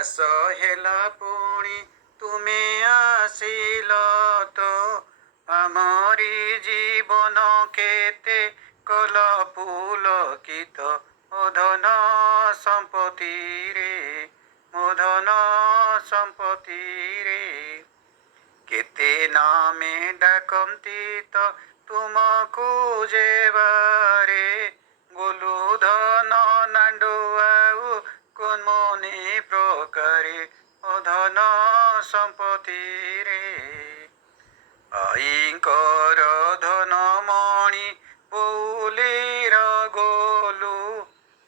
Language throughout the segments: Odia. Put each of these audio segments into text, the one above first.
ବାସ ହେଲା ପୁଣି ତୁମେ ଆସିଲ ତ ଆମରି ଜୀବନ କେତେ କଲ ପୁଲକିତ ମୋ ଧନ ସମ୍ପତ୍ତିରେ ମୋ ଧନ ସମ୍ପତ୍ତିରେ କେତେ ନାମେ ଡାକନ୍ତି ତ ତୁମକୁ ଯେବାରେ ଗୋଲୁ ଧନ ନାଣ୍ଡୁ ଆଉ କୁନ୍ମୁନି ପ୍ରକାରେ ଓ ଧନ ସମ୍ପତ୍ତିରେ ଆଈଙ୍କର ଧନମଣି ବଉଲିର ଗୋଲୁ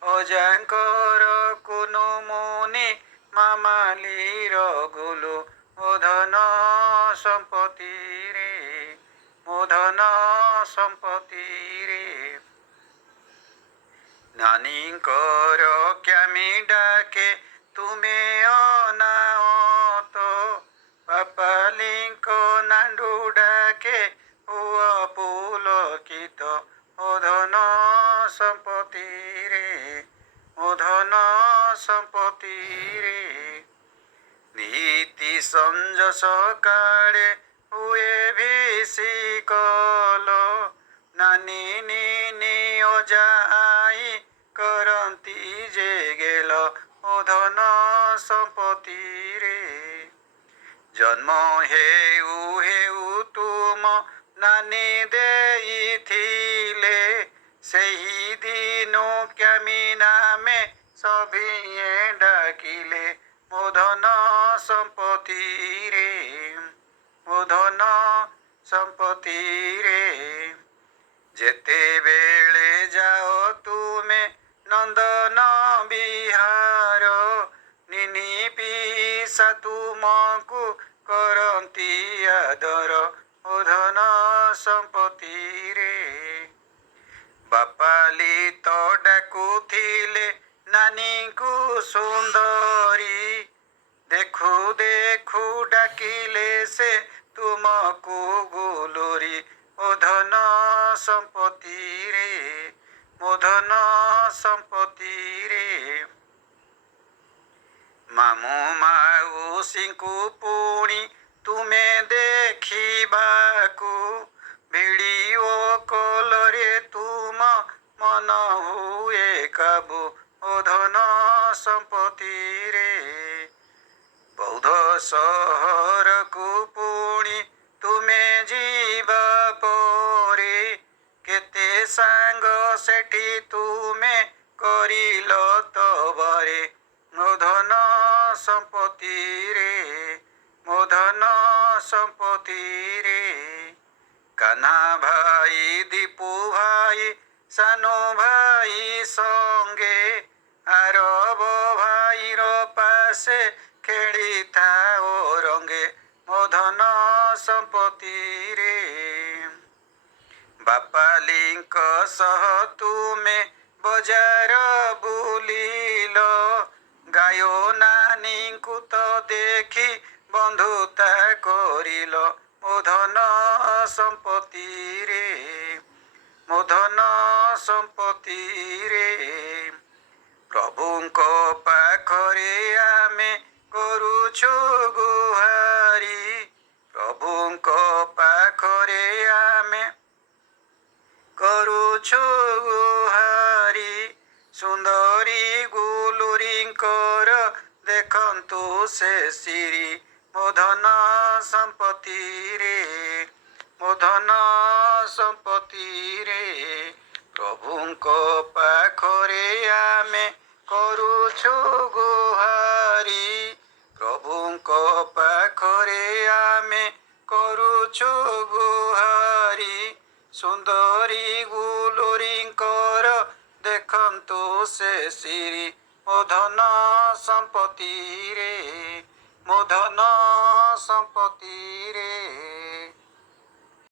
ଅଜାଙ୍କର କୁନୁମୁନି ମାମାଲିର ଗୋଲୁ ମୋ ଧନ ସମ୍ପତ୍ତିରେ ମୋ ଧନ ସମ୍ପତ୍ତିରେ ନାନୀଙ୍କର କ୍ୟାମି ଡାକେ ତୁମେ ଅନାହତ ପାପାଲିଙ୍କ ନାଣ୍ଡୁ ଡାକେ ପୁଅ ପୁଲକିତ ମୋ ଧନ ସମ୍ପତ୍ତିରେ ମୋ ଧନ ସମ୍ପତ୍ତିରେ ନୀତି ସଞ୍ଜ ସକାଳେ ହୁଏ ଭିଷିକଲ ନାନୀ ନିନି ଅଜା ଆଈ କରନ୍ତି ଯେ ଗେଲ ଓ ଧନ ସମ୍ପତ୍ତିରେ ଜନ୍ମ ହେଉ ହେଉ ତୁମ ନାନୀ ଦେଇଥିଲେ ସେହି ଦିନୁ କ୍ୟାମି ନାମେ ସଭିଏ ଡାକିଲେ ମୋ ଧନ ସମ୍ପତ୍ତିରେ ମୋ ଧନ ସମ୍ପତ୍ତିରେ ଯେତେବେଳେ ଯାଅ ତୁମେ ନନ୍ଦନ ବିହାର ନିନି ପିସା ତୁମକୁ କରନ୍ତି ଆଦର ଓ ଧନ ସମ୍ପତ୍ତିରେ ବାପାଲି ତ ଡାକୁଥିଲେ ନାନୀକୁ ସୁନ୍ଦରୀ ଦେଖୁ ଦେଖୁ ଡାକିଲେ ସେ ତୁମକୁ ଗୁଲୁରି ଓ ଧନ ସମ୍ପତ୍ତିରେ ମୋ ଧନ ସମ୍ପତ୍ତିରେ ମାମୁଁ ମାଉସୀଙ୍କୁ ପୁଣି ତୁମେ ଦେଖିବାକୁ ଭିଡ଼ିଓ କଲରେ ତୁମ ମନ ହୁଏ କାବୁ ଓ ଧନ ସମ୍ପତ୍ତିରେ ବୌଦ୍ଧ ସହରକୁ ପୁଣି ତୁମେ ଯିବା ପରେ କେତେ ସାଙ୍ଗ ସେଠି ତୁମେ କରିଲ ତବାରେ ମୋ ଧନ ସମ୍ପତ୍ତିରେ ମୋ ଧନ ସମ୍ପତ୍ତିରେ କାହ୍ନା ଭାଇ ଦୀପୁ ଭାଇ ସାନୁ ଭାଇ ସଙ୍ଗେ ଆରବ ଭାଇର ପାଶେ ଖେଳିଥାଓ ରଙ୍ଗେ ମୋ ଧନ ସମ୍ପତ୍ତିରେ ବାପାଲିଙ୍କ ସହ ତୁମେ ବଜାର ବୁଲିଲ ଗାୟ ନାନୀଙ୍କୁ ତ ଦେଖି ବନ୍ଧୁତା କରିଲ ମୋ ଧନ ସମ୍ପତ୍ତିରେ ମୋ ଧନ ସମ୍ପତ୍ତିରେ ପ୍ରଭୁଙ୍କ ପାଖରେ ଆମେ କରୁଛୁ ଗୁହାରି ପ୍ରଭୁଙ୍କ ପାଖରେ ଆମେ କରୁଛୁ ଗୁହାରି ସୁନ୍ଦରୀ ଗୁଲୁରିଙ୍କର ଦେଖନ୍ତୁ ସେ ସିରି ମୋ ଧନ ସମ୍ପତ୍ତିରେ ମୋ ଧନ ସମ୍ପତ୍ତିରେ ପ୍ରଭୁଙ୍କ ପାଖରେ ଆମେ କରୁଛୁ ଗୁହାରି ପ୍ରଭୁଙ୍କ ପାଖରେ ଆମେ କରୁଛୁ ଗୁହାରି ସୁନ୍ଦରୀ ଗୁଲୁରିଙ୍କର ଦେଖନ୍ତୁ ସେ ସିରି ମୋ ଧନ ସମ୍ପତ୍ତିରେ ମୋ ଧନ ସମ୍ପତ୍ତିରେ।